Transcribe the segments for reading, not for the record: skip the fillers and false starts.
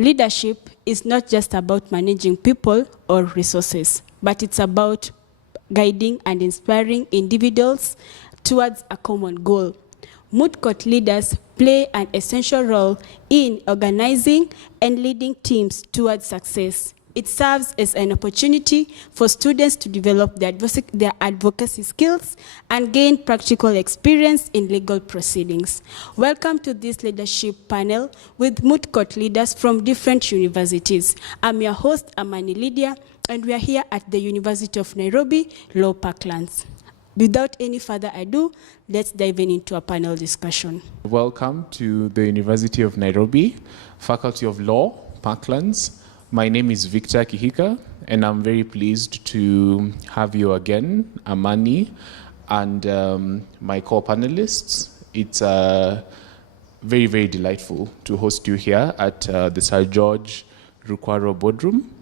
Leadership is not just about managing people or resources, but it's about guiding and inspiring individuals towards a common goal. Moot Court leaders play an essential role in organizing and leading teams towards success. It serves as an opportunity for students to develop their advocacy skills and gain practical experience in legal proceedings. Welcome to this leadership panel with Moot Court leaders from different universities. I'm your host, Amani Lydia, and we are here at the University of Nairobi, Law Parklands. Without any further ado, let's dive into a panel discussion. Welcome to the University of Nairobi, Faculty of Law, Parklands. My name is Victor Kihika, and I'm very pleased to have you again, Amani, and my co-panelists. It's very, very delightful to host you here at the Sir George Rukwaro Boardroom,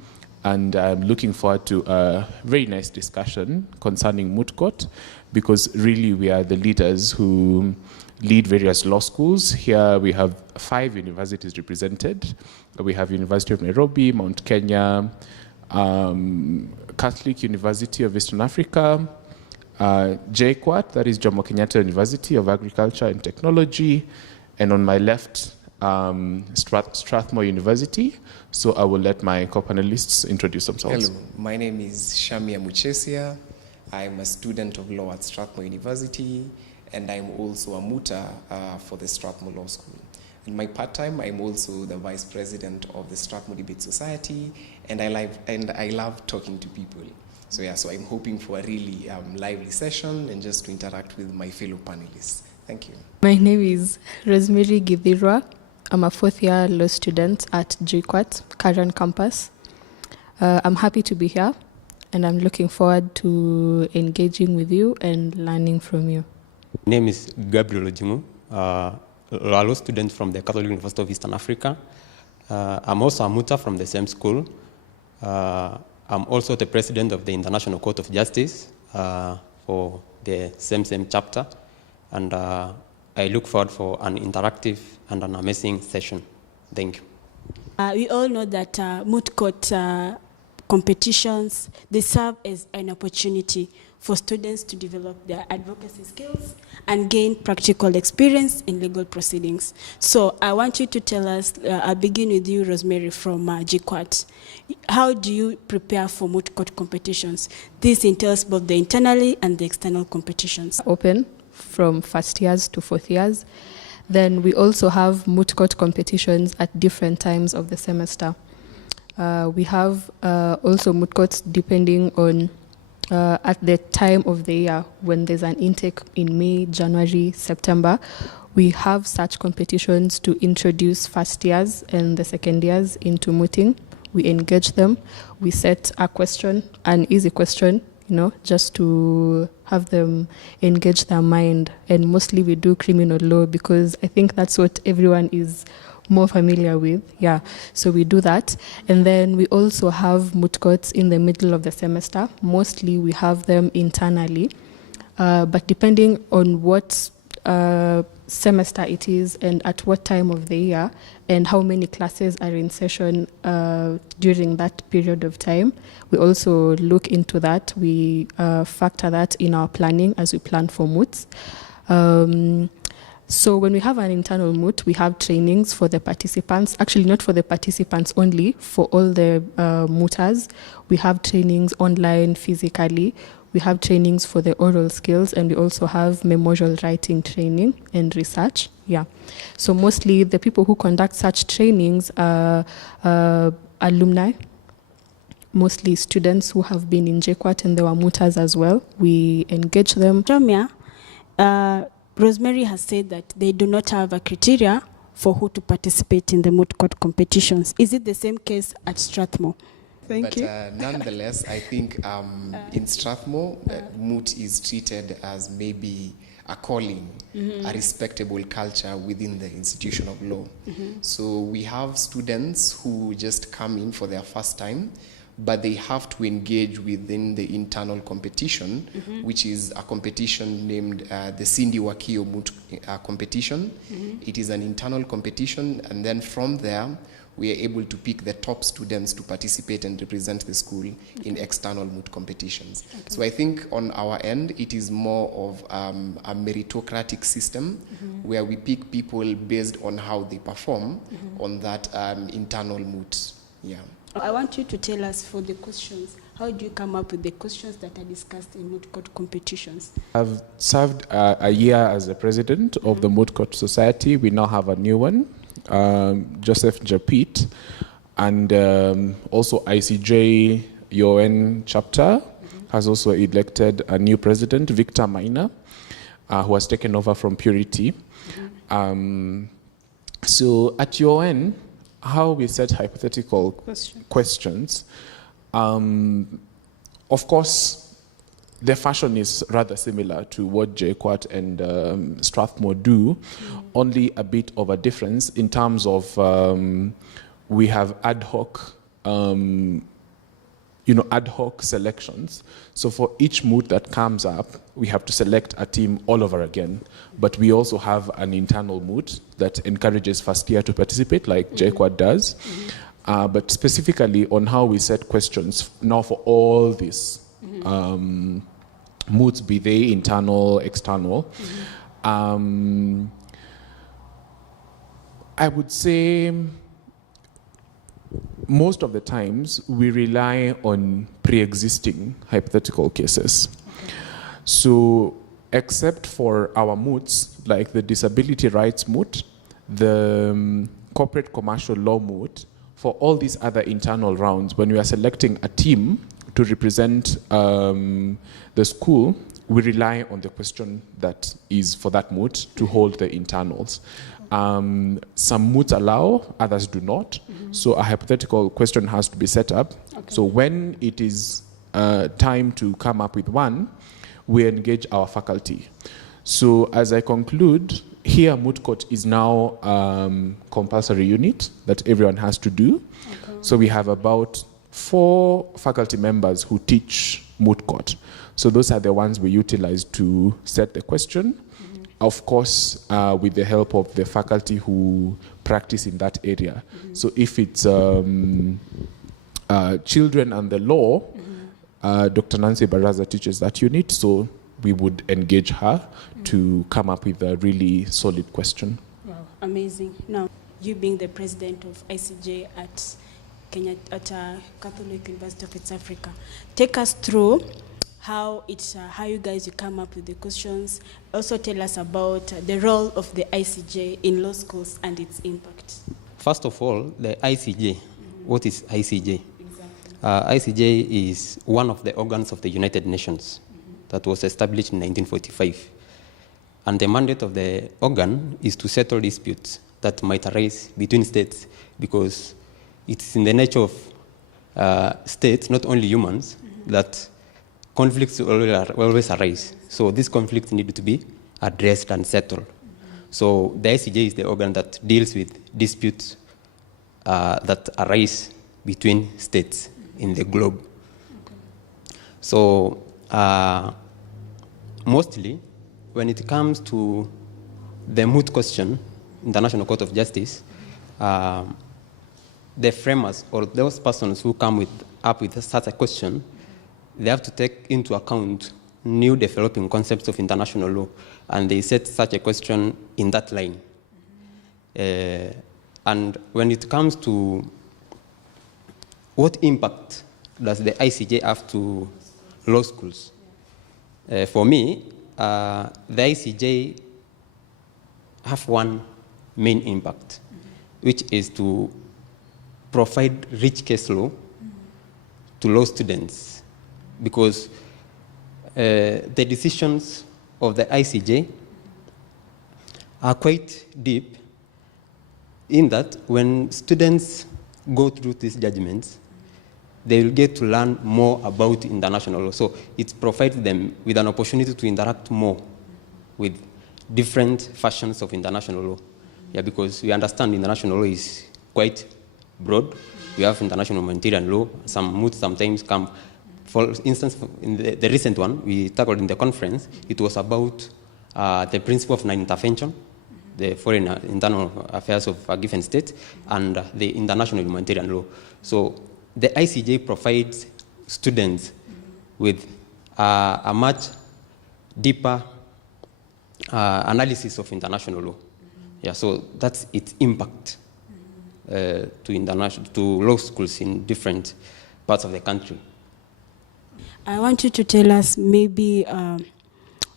and I'm looking forward to a very nice discussion concerning Moot Court, because really we are the leaders who lead various law schools. Here we have 5 universities represented. We have University of Nairobi, Mount Kenya, Catholic University of Eastern Africa, JKUAT, that is Jomo Kenyatta University of Agriculture and Technology, and on my left, Strathmore University. So I will let my co-panelists introduce themselves. Hello, my name is Shamia Muchesia. I'm a student of law at Strathmore University, and I'm also a mooter for the Strathmore Law School. In my part-time, I'm also the vice president of the Strathmore Debate Society, and I love talking to people. So I'm hoping for a really lively session and just to interact with my fellow panelists. Thank you. My name is Rosemary Githirwa. I'm a 4th-year law student at JKUAT, Karen campus. I'm happy to be here, and I'm looking forward to engaging with you and learning from you. My name is Gabriel Ojimu, a law student from the Catholic University of Eastern Africa. I'm also a mooter from the same school. I'm also the president of the International Court of Justice for the same chapter. And I look forward for an interactive and an amazing session. Thank you. We all know that Moot Court competitions, they serve as an opportunity for students to develop their advocacy skills and gain practical experience in legal proceedings. So I want you to tell us, I'll begin with you, Rosemary, from JKUAT. How do you prepare for Moot Court competitions? This entails both the internally and the external competitions. Open from 1st years to 4th years. Then we also have Moot Court competitions at different times of the semester. We have also Moot Courts depending on at the time of the year when there's an intake in May, January, September. We have such competitions to introduce 1st years and the 2nd years into mooting. We engage them. We set a question, an easy question, just to have them engage their mind. And mostly we do criminal law because I think that's what everyone is more familiar with. So we do that. And then we also have Moot Courts in the middle of the semester. Mostly we have them internally. But depending on what semester it is and at what time of the year and how many classes are in session during that period of time, we also look into that. We factor that in our planning as we plan for moots. So when we have an internal moot, we have trainings for the participants. Actually, not for the participants only, for all the mooters. We have trainings online, physically. We have trainings for the oral skills, and we also have memorial writing training and research. So mostly the people who conduct such trainings are alumni, mostly students who have been in JKUAT, and there were mooters as well. We engage them. Jamia, Rosemary has said that they do not have a criteria for who to participate in the Moot Court competitions. Is it the same case at Strathmore? Thank you. Nonetheless, I think in Strathmore, Moot is treated as maybe a calling, a respectable culture within the institution of law. So we have students who just come in for their first time, but they have to engage within the internal competition, which is a competition named the Cindy Wakio Moot competition. It is an internal competition, and then from there, we are able to pick the top students to participate and represent the school in external Moot competitions. So I think on our end, it is more of a meritocratic system where we pick people based on how they perform on that internal Moot. Yeah. I want you to tell us for the questions, how do you come up with the questions that are discussed in Moot Court competitions? I've served a year as the president of the Moot Court Society. We now have a new one, Joseph Japit, and also ICJ UN chapter has also elected a new president, Victor Maina, who has taken over from Purity. So at UN, how we set hypothetical questions, of course, the fashion is rather similar to what JQuat and Strathmore do, only a bit of a difference in terms of we have ad hoc selections. So for each Moot that comes up, we have to select a team all over again. But we also have an internal Moot that encourages first year to participate, like JQuat does. But specifically on how we set questions now for all these Moots, be they internal, external, I would say most of the times we rely on pre-existing hypothetical cases. So except for our Moots, like the disability rights Moot, the corporate commercial law Moot, for all these other internal rounds, when we are selecting a team to represent the school, we rely on the question that is for that Moot to hold the internals. Some Moots allow, others do not. So a hypothetical question has to be set up. So when it is time to come up with one, we engage our faculty. So as I conclude, here Moot Court is now compulsory unit that everyone has to do. So we have about 4 faculty members who teach Moot Court. So those are the ones we utilize to set the question. Of course, with the help of the faculty who practice in that area. So if it's children and the law, Dr. Nancy Baraza teaches that unit, so we would engage her to come up with a really solid question. Wow, amazing. Now, you being the president of ICJ at Kenya, at Catholic University of East Africa, take us through how you guys come up with the questions. Also tell us about the role of the ICJ in law schools and its impact. First of all, the ICJ. What is ICJ? Exactly. ICJ is one of the organs of the United Nations that was established in 1945. And the mandate of the organ is to settle disputes that might arise between states, because it's in the nature of states, not only humans, that conflicts always arise. So these conflicts need to be addressed and settled. So the ICJ is the organ that deals with disputes that arise between states in the globe. So mostly, when it comes to the Moot question, International Court of Justice, the framers or those persons who come up with such a question, they have to take into account new developing concepts of international law, and they set such a question in that line. And when it comes to what impact does the ICJ have to law schools, for me, the ICJ have one main impact, which is to provide rich case law to law students, because the decisions of the ICJ are quite deep, in that when students go through these judgments, they will get to learn more about international law. So it provides them with an opportunity to interact more with different fashions of international law. Yeah, because we understand international law is quite broad. We have international humanitarian law. Some moods sometimes come. For instance, in the recent one we tackled in the conference, it was about the principle of non-intervention. the foreign internal affairs of a given state, and the international humanitarian law. So the ICJ provides students with a much deeper analysis of international law. Yeah, so that's its impact to law schools in different parts of the country. I want you to tell us maybe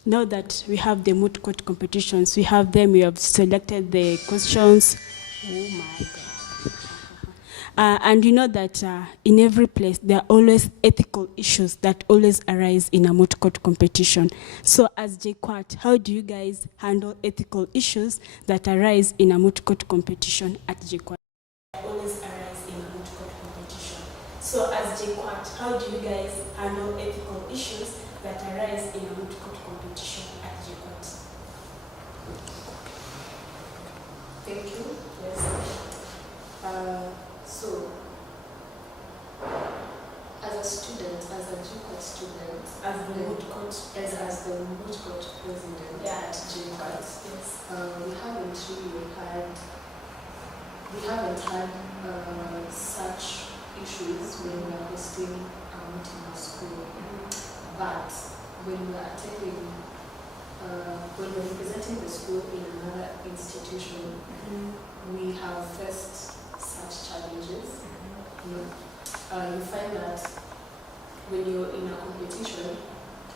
now that we have the moot court competitions, we have them, we have selected the questions. Oh my God. And you know that in every place, there are always ethical issues that always arise in a moot court competition. So as JQuat, how do you guys handle ethical issues that arise in a moot court competition at JQuat? Always arise in a moot court competition. So as JQuat, how do you guys handle ethical issues that arise in a moot court competition at JQuat? Thank you. Yes. So, as a student, as a JQuat student, As the moot court, as the moot court president at JQuat, yes. we haven't had such issues when we are hosting a moot in our school. But when we are attending, when we're representing the school in another institution, we have faced such challenges. You find that when you're in a competition,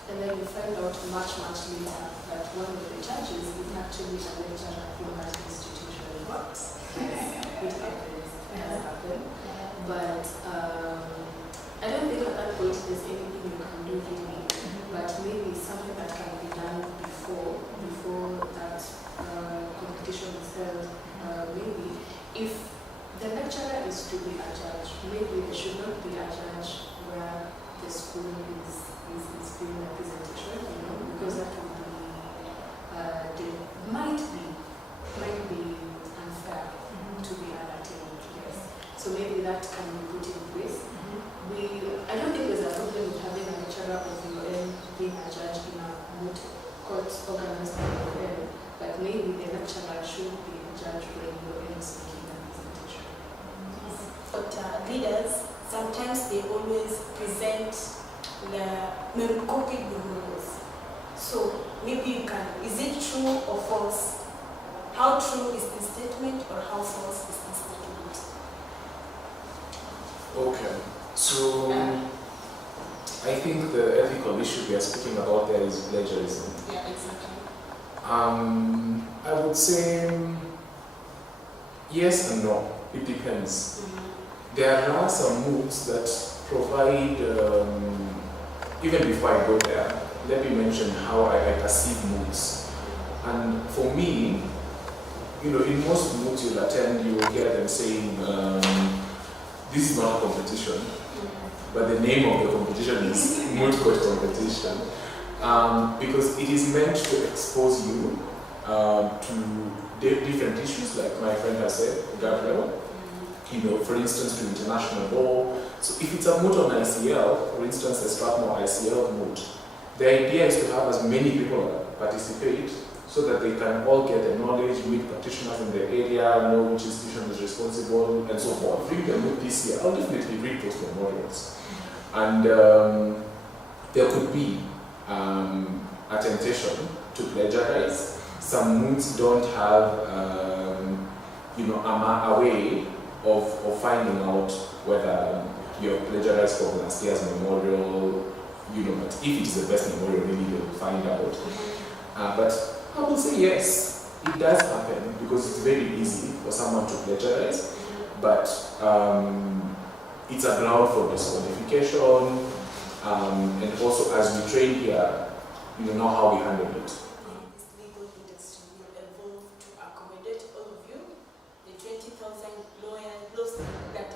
and then you find out much later that one of the judges is actually a lecturer in that institution. What? It happens. It has happened. But I don't think at that point there's anything you can do really. But maybe something that can be done before that competition is held. Maybe if the lecturer is to be a judge, maybe there should not be a judge where the school is being a presentation, because that would be, might be unfair to the other team. Yes. So maybe that can be put in place. I don't think there's a problem with having a lecturer of your own being a judge in a moot court organized by your own, but maybe the lecturer should be a judge when your own is making a presentation. But leaders, sometimes they always present the copied models. So maybe you can, is it true or false? How true is this statement or how false is this statement? Okay, so I think the ethical issue we are speaking about there is plagiarism. Yeah, exactly. I would say yes and no. It depends. There are some moods that provide, even before I go there, let me mention how I perceive moods. And for me, in most moods you'll attend, you will hear them saying, this is not a competition, but the name of the competition is Moot Court competition. Because it is meant to expose you to different issues, like my friend has said, Gabriel. For instance, to international law. So if it's a moot on ICL, for instance, the Strathmore ICL moot, the idea is to have as many people participate so that they can all get the knowledge, meet practitioners in the area, know which institution is responsible, and so forth. Read the moot this year. I'll definitely read those memorials. And there could be a temptation to plagiarize. Some moots don't have, a way of finding out whether you plagiarized from last year's memorial, but if it is the best memorial, really they'll find out. But I will say yes, it does happen because it's very easy for someone to plagiarize, but it's a ground for disqualification, and also as we train here, you know how we handle it. This legal industry will evolve to accommodate all of you, the 20,000 laws that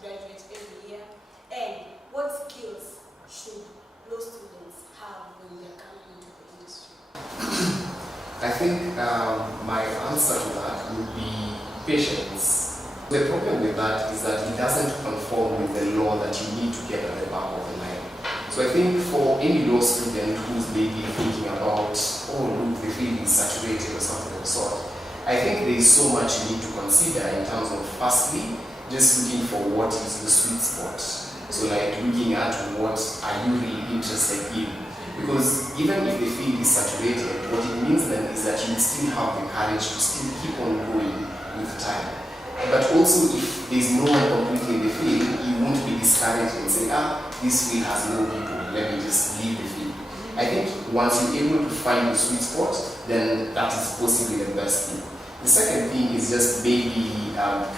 graduate every year, and what skills should law students have when they are coming into the industry? I think my answer to that would be patience. The problem with that is that it doesn't conform with the law that you need to get at the back of the line. So I think for any law student who's maybe thinking about, oh look, the field is saturated or something of the sort, I think there is so much you need to consider in terms of, firstly, just looking for what is the sweet spot. So like looking at what are you really interested in. Because even if the field is saturated, what it means then is that you still have the courage to still keep on going with time. But also if there's no one completely in the field, you won't be discouraged and say, this field has no people, let me just leave the field. I think once you're able to find the sweet spot, then that is possibly the best thing. The second thing is just maybe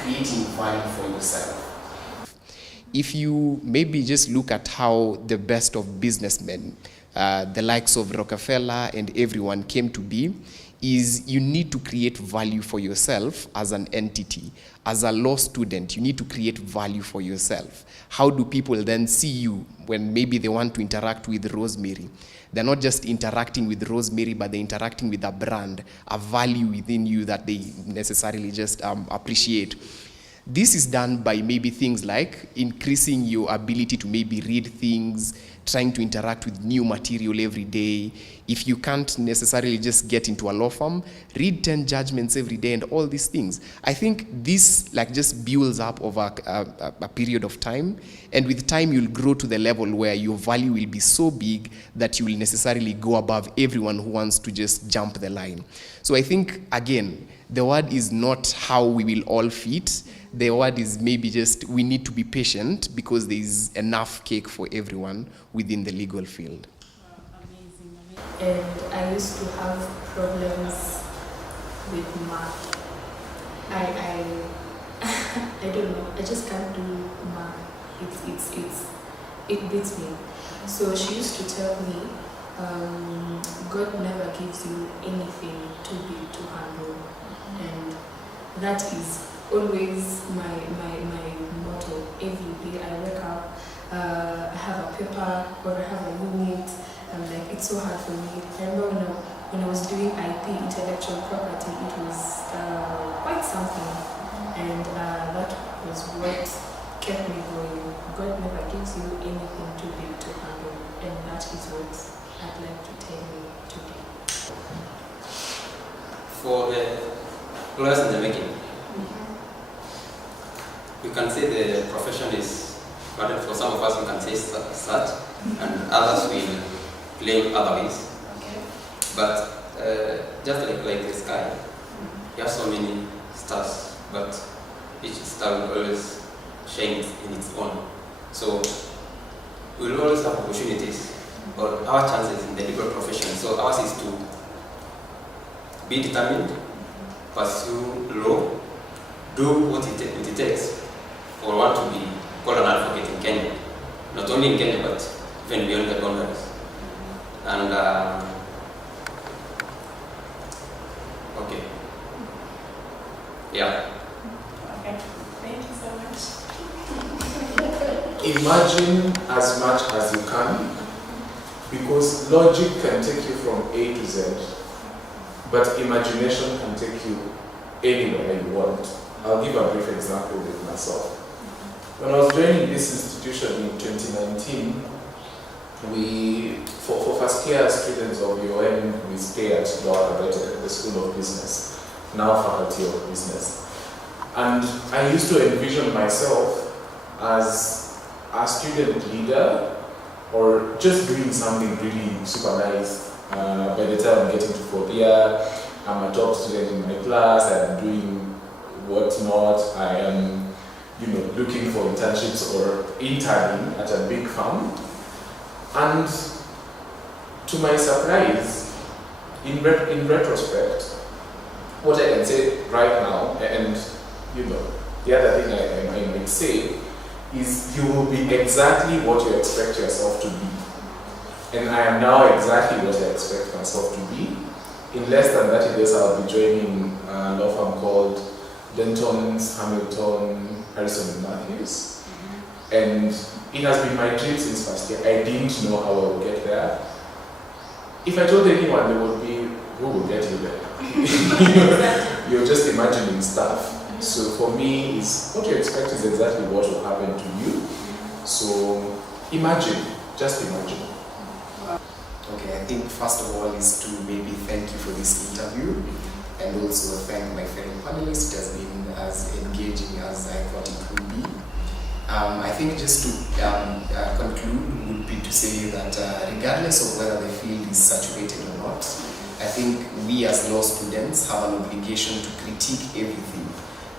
creating value for yourself. If you maybe just look at how the best of businessmen, the likes of Rockefeller and everyone came to be, is you need to create value for yourself as an entity. As a law student, you need to create value for yourself. How do people then see you when maybe they want to interact with Rosemary? They're not just interacting with Rosemary, but they're interacting with a brand, a value within you that they necessarily just appreciate. This is done by maybe things like increasing your ability to maybe read things, trying to interact with new material every day. If you can't necessarily just get into a law firm, read 10 judgments every day and all these things. I think this like just builds up over a period of time, and with time you'll grow to the level where your value will be so big that you will necessarily go above everyone who wants to just jump the line. So I think, again, the word is not how we will all fit. The word is maybe just we need to be patient because there is enough cake for everyone within the legal field. Amazing. And I used to have problems with math. I don't know. I just can't do math. It beats me. So she used to tell me, God never gives you anything too big to handle, and that is always my motto. Every day I wake up, I have a paper or I have a unit. I'm like, it's so hard for me. I remember when I was doing IP, intellectual property, it was quite something, and that was what kept me going. God never gives you anything too big to handle, and that is what I'd like to tell you today. For the lawyers in the making, you can say the profession is, but for some of us we can say such, and others will claim otherwise. Okay. But just like the sky, you have so many stars, but each star will always shine in its own. So we will always have opportunities, or our chances in the legal profession. So ours is to be determined, pursue law, do what it takes for one to be called an advocate in Kenya. Not only in Kenya, but even beyond the boundaries. And okay. Yeah. Okay. Thank you so much. Imagine as much as you can, because logic can take you from A to Z, but imagination can take you anywhere you want. I'll give a brief example with myself. When I was joining this institution in 2019, for first year students of UON, we stay at the School of Business, now Faculty of Business. And I used to envision myself as a student leader or just doing something really super nice. By the time I'm getting to 4th year, I'm a top student in my class, I'm doing whatnot, I am looking for internships or interning at a big firm. And to my surprise, in retrospect, what I can say right now, and the other thing I might say, is you will be exactly what you expect yourself to be. And I am now exactly what I expect myself to be. In less than 30 days, I'll be joining a law firm called Denton's, Hamilton, Harrison and Matthews. And it has been my dream since first year. I didn't know how I would get there. If I told anyone, they would be, who will get you there? You're just imagining stuff. So for me, what you expect is exactly what will happen to you. So imagine, just imagine. Okay, I think first of all is to maybe thank you for this interview. and also thank my fellow panelists. It has been as engaging as I thought it would be. I think just to conclude would be to say that regardless of whether the field is saturated or not, I think we as law students have an obligation to critique everything.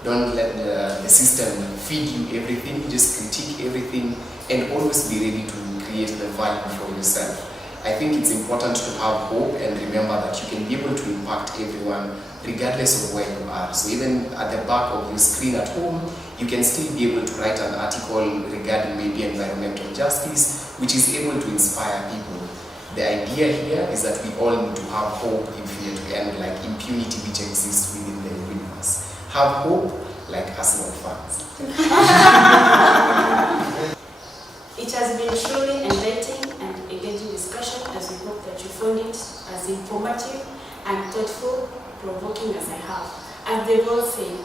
Don't let the system feed you everything, just critique everything and always be ready to create the value for yourself. I think it's important to have hope and remember that you can be able to impact everyone regardless of where you are. So even at the back of your screen at home, you can still be able to write an article regarding maybe environmental justice, which is able to inspire people. The idea here is that we all need to have hope if we are to end like impunity which exists within the universe. Have hope like Arsenal fans. It has been truly enlightening and engaging discussion, as we hope that you found it as informative and thoughtful, provoking as I have. As they've all said,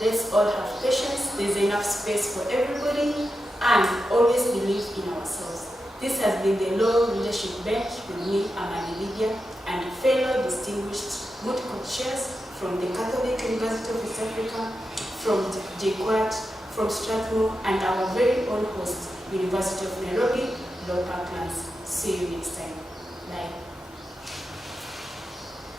let's all have patience, there's enough space for everybody, and always believe in ourselves. This has been the Law Leadership Bench with me, Amani Lydia, and fellow distinguished Moot co-chairs from the Catholic University of East Africa, from JKUAT, from Strathmore, and our very own host, University of Nairobi, Law Parklands. See you next time. Bye.